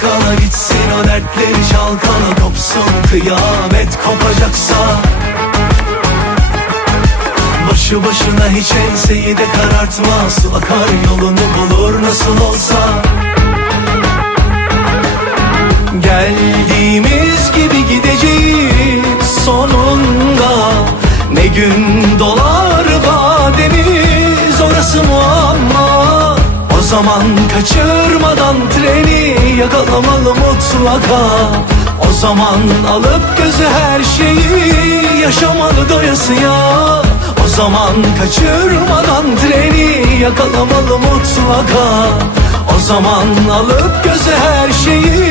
Çalkala gitsin o dertleri çalkala Kopsun. Kıyamet kopacaksa Başı başına hiç enseyi de karartma. Su akar yolunu bulur nasıl olsa. Geldiğimiz gibi gideceğiz sonunda. Ne gün dolar vademiz orası muamma. O zaman kaçırmadan tren yakalamalı mutlaka. O zaman alıp gözü her şeyi yaşamalı doyasıya O zaman kaçırmadan treni yakalamalı mutlaka. O zaman alıp gözü her şeyi